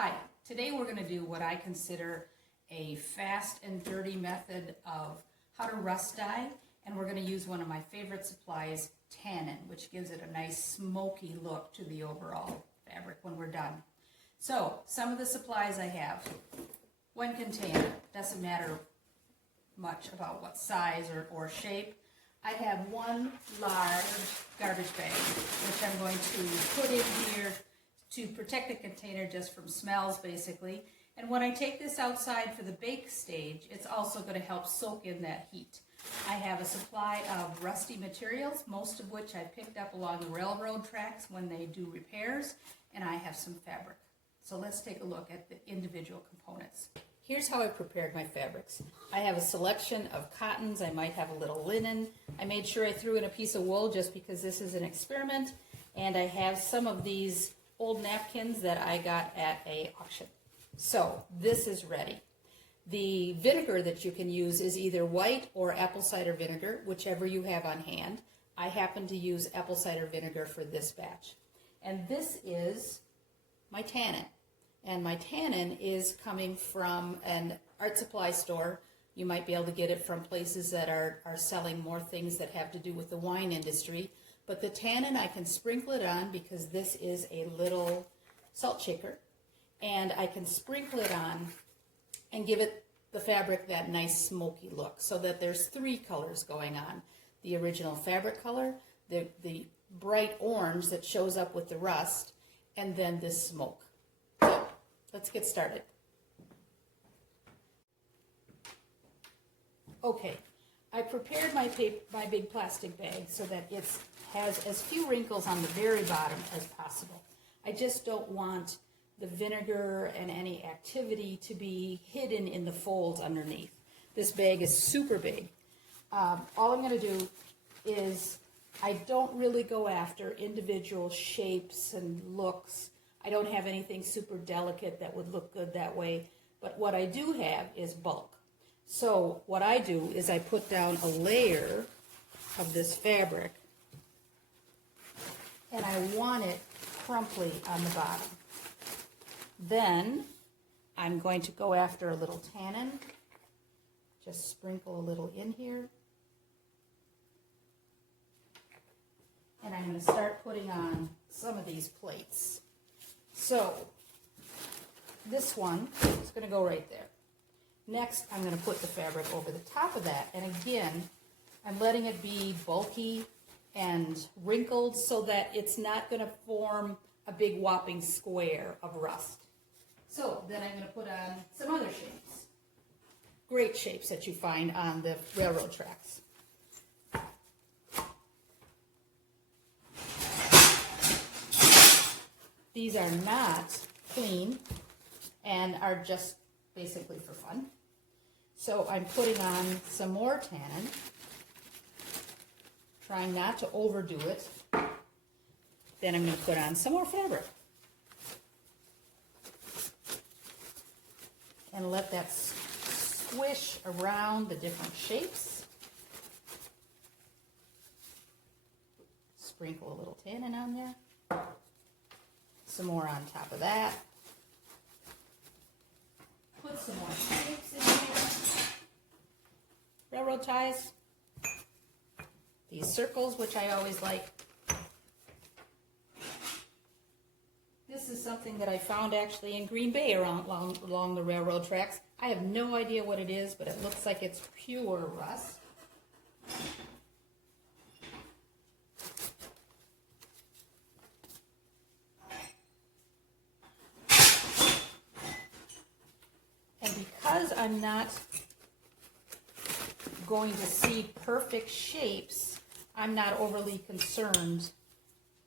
Hi, today we're going to do what I consider a fast and dirty method of how to rust dye, and we're going to use one of my favorite supplies, Tannin, which gives it a nice smoky look to the overall fabric when we're done. So, some of the supplies I have. One container, doesn't matter much about what size or shape. I have one large garbage bag, which I'm going to put in here to protect the container just from smells, basically. And when I take this outside for the bake stage, it's also going to help soak in that heat. I have a supply of rusty materials, most of which I picked up along the railroad tracks when they do repairs, and I have some fabric. So let's take a look at the individual components. Here's how I prepared my fabrics. I have a selection of cottons. I might have a little linen. I made sure I threw in a piece of wool just because this is an experiment. And I have some of these old napkins that I got at an auction. So this is ready. The vinegar that you can use is either white or apple cider vinegar, whichever you have on hand. I happen to use apple cider vinegar for this batch. And this is my tannin. And my tannin is coming from an art supply store. You might be able to get it from places that are selling more things that have to do with the wine industry. But the tannin, I can sprinkle it on because this is a little salt shaker. And I can sprinkle it on and give it the fabric that nice smoky look so that there's three colors going on. The original fabric color, the bright orange that shows up with the rust, and then this smoke. So let's get started. Okay, I prepared my big plastic bag so that it has as few wrinkles on the very bottom as possible. I just don't want the vinegar and any activity to be hidden in the folds underneath. This bag is super big. All I'm going to do is, I don't really go after individual shapes and looks. I don't have anything super delicate that would look good that way, but what I do have is bulk. So what I do is I put down a layer of this fabric, and I want it crumply on the bottom. Then I'm going to go after a little tannin, just sprinkle a little in here, and I'm going to start putting on some of these plates. So this one is going to go right there. Next, I'm going to put the fabric over the top of that, and again, I'm letting it be bulky and wrinkled so that it's not going to form a big whopping square of rust. So then I'm going to put on some other shapes. Great shapes that you find on the railroad tracks. These are not clean and are just basically for fun. So I'm putting on some more tannin, trying not to overdo it. Then I'm going to put on some more fabric. And let that squish around the different shapes. Sprinkle a little tannin on there. Some more on top of that. Put some more shapes in here. Railroad ties. These circles, which I always like. This is something that I found actually in Green Bay along the railroad tracks. I have no idea what it is, but it looks like it's pure rust. And because I'm not going to see perfect shapes, I'm not overly concerned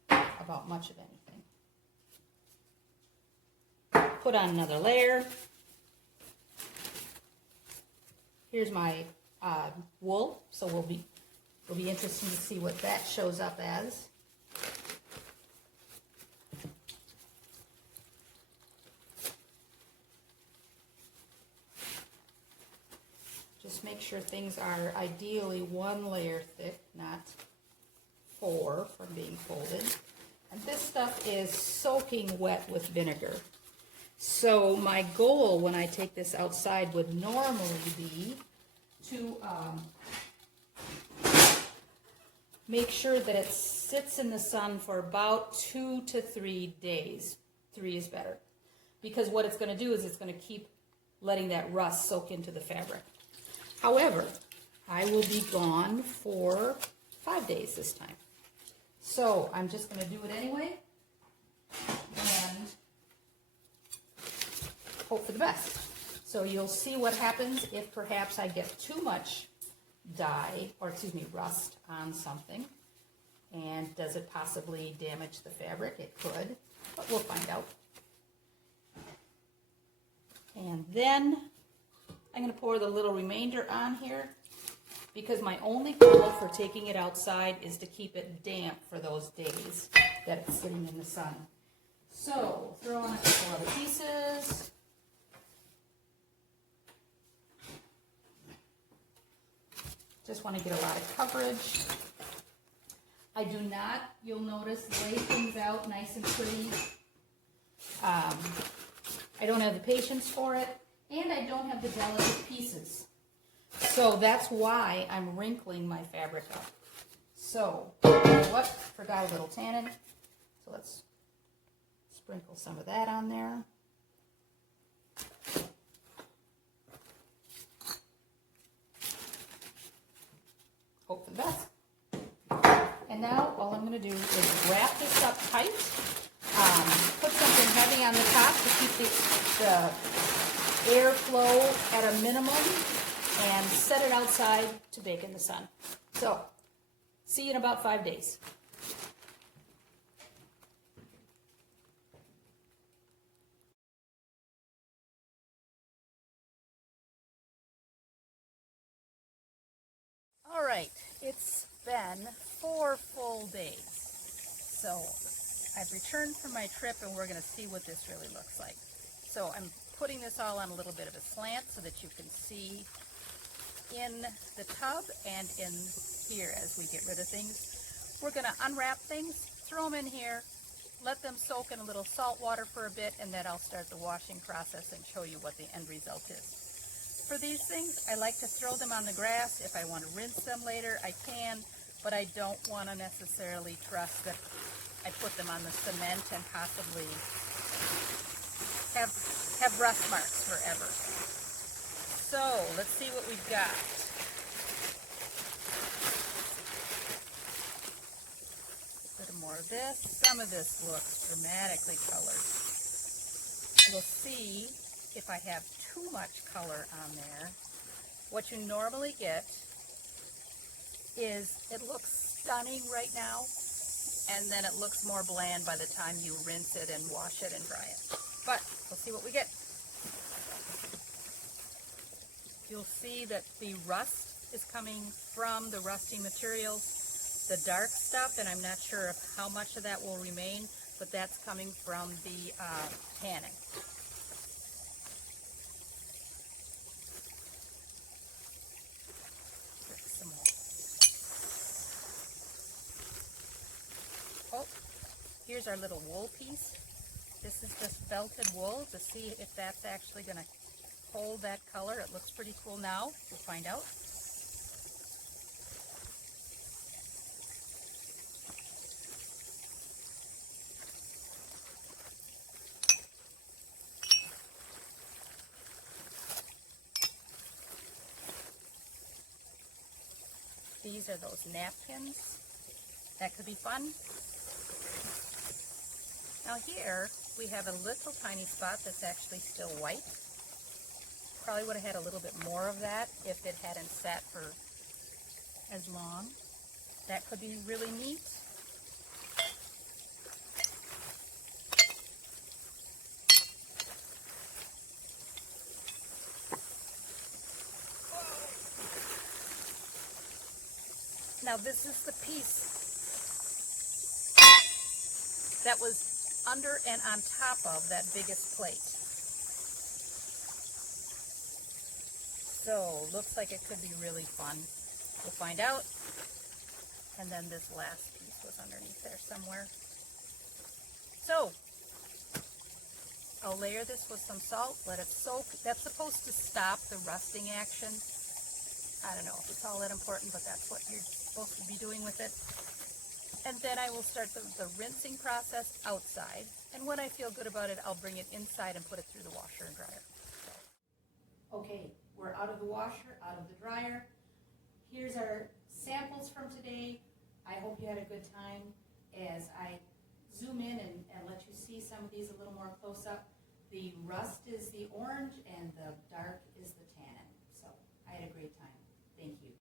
about much of anything. Put on another layer. Here's my wool, so it'll be interesting to see what that shows up as. Just make sure things are ideally one layer thick, not 4 from being folded. And this stuff is soaking wet with vinegar. So my goal when I take this outside would normally be to make sure that it sits in the sun for about 2 to 3 days. 3 is better. Because what it's going to do is it's going to keep letting that rust soak into the fabric. However, I will be gone for 5 days this time. So I'm just going to do it anyway and hope for the best. So you'll see what happens if perhaps I get too much dye, or excuse me, rust on something. And does it possibly damage the fabric? It could, but we'll find out. And then I'm going to pour the little remainder on here because my only goal for taking it outside is to keep it damp for those days that it's sitting in the sun. So throw on a couple other pieces. Just want to get a lot of coverage. I do not, you'll notice, lay things out nice and pretty. I don't have the patience for it, and I don't have the delicate pieces. So that's why I'm wrinkling my fabric up. So, you know what? Forgot a little tannin. So let's sprinkle some of that on there. Hope for the best. And now all I'm going to do is wrap this up tight. Put something heavy on the top to keep the airflow at a minimum and set it outside to bake in the sun. So, see you in about 5 days. All right, it's been 4 full days. So I've returned from my trip and we're going to see what this really looks like. So I'm putting this all on a little bit of a slant so that you can see in the tub and in here as we get rid of things. We're going to unwrap things, throw them in here, let them soak in a little salt water for a bit, and then I'll start the washing process and show you what the end result is. For these things, I like to throw them on the grass. If I want to rinse them later, I can, but I don't want to necessarily trust that I put them on the cement and possibly have rust marks forever. So let's see what we've got. A bit more of this. Some of this looks dramatically colored. We'll see if I have too much color on there. What you normally get is it looks stunning right now, and then it looks more bland by the time you rinse it and wash it and dry it. But we'll see what we get. You'll see that the rust is coming from the rusty materials, the dark stuff, and I'm not sure of how much of that will remain, but that's coming from the tanning. Some more. Oh, here's our little wool piece. This is just felted wool to see if that's actually going to hold that color. It looks pretty cool now. We'll find out. These are those napkins. That could be fun. Now here we have a little tiny spot that's actually still white. Probably would have had a little bit more of that if it hadn't sat for as long. That could be really neat. Now this is the piece that was under and on top of that biggest plate. So, looks like it could be really fun. We'll find out. And then this last piece was underneath there somewhere. So, I'll layer this with some salt, let it soak. That's supposed to stop the rusting action. I don't know if it's all that important, but that's what you're supposed to be doing with it. And then I will start the rinsing process outside. And when I feel good about it, I'll bring it inside and put it through the washer and dryer. Okay, we're out of the washer, out of the dryer. Here's our samples from today. I hope you had a good time as I zoom in and let you see some of these a little more close up. The rust is the orange and the dark is the tannin. So I had a great time. Thank you.